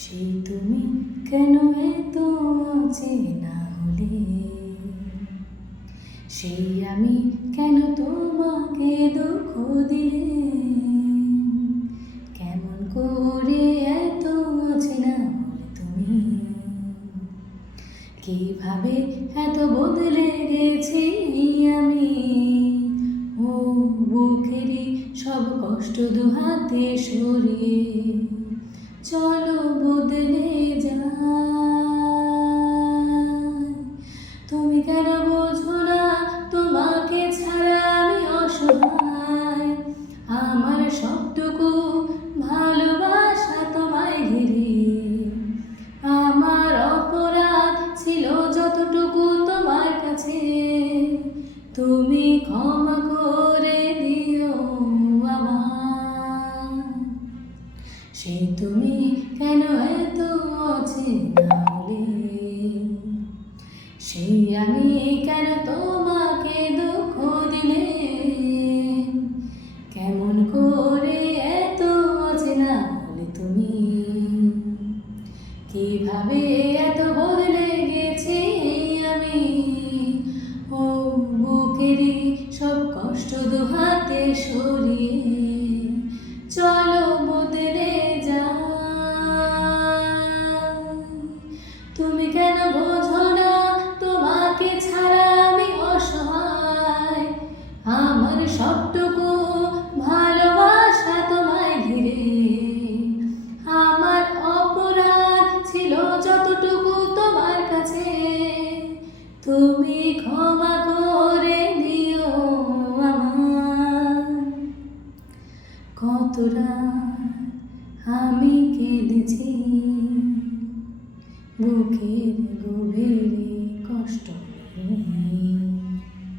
সেই তুমি কেন এত অচেনা হলে, সেই আমি কেন তোমাকে দুঃখ দিলে, কেমন করে এত অচেনা হলে তুমি, কিভাবে এত বদলে গেছি আমি। ও বুকেরই সব কষ্ট দুহাতে সরিয়ে চলো বদলে যাই। তুমি কেন বোঝো না তোমাকে ছাড়া আমি অসহায়, আমার সবটুকু ভালোবাসা তোমায় ঘিরে, আমার অপরাধ ছিল যতটুকু তোমার কাছে, তুমি ক্ষমা করে দিও আমায়। সেই তুমি কেন এত অচেনা হলে, সেই আমি কেন তোমাকে দুঃখ দিলে, কেমন করে এত অচেনা হলে তুমি, কিভাবে এত বদলে গেছি আমি। ও বুকেরই সব কষ্ট দুহাতে সরিয়ে চলো বদলে যাই। তুমি কেন বোঝো না তোমাকে ছাড়া আমি অসহায়, আমার সবটুকু ভালোবাসা তোমায় ঘিরে, আমার অপরাধ ছিল যতটুকু তোমার কাছে, তুমি ক্ষমা করে দিও আমায়। কত রাত আমি কেঁদেছি বুকের গভীরে কষ্ট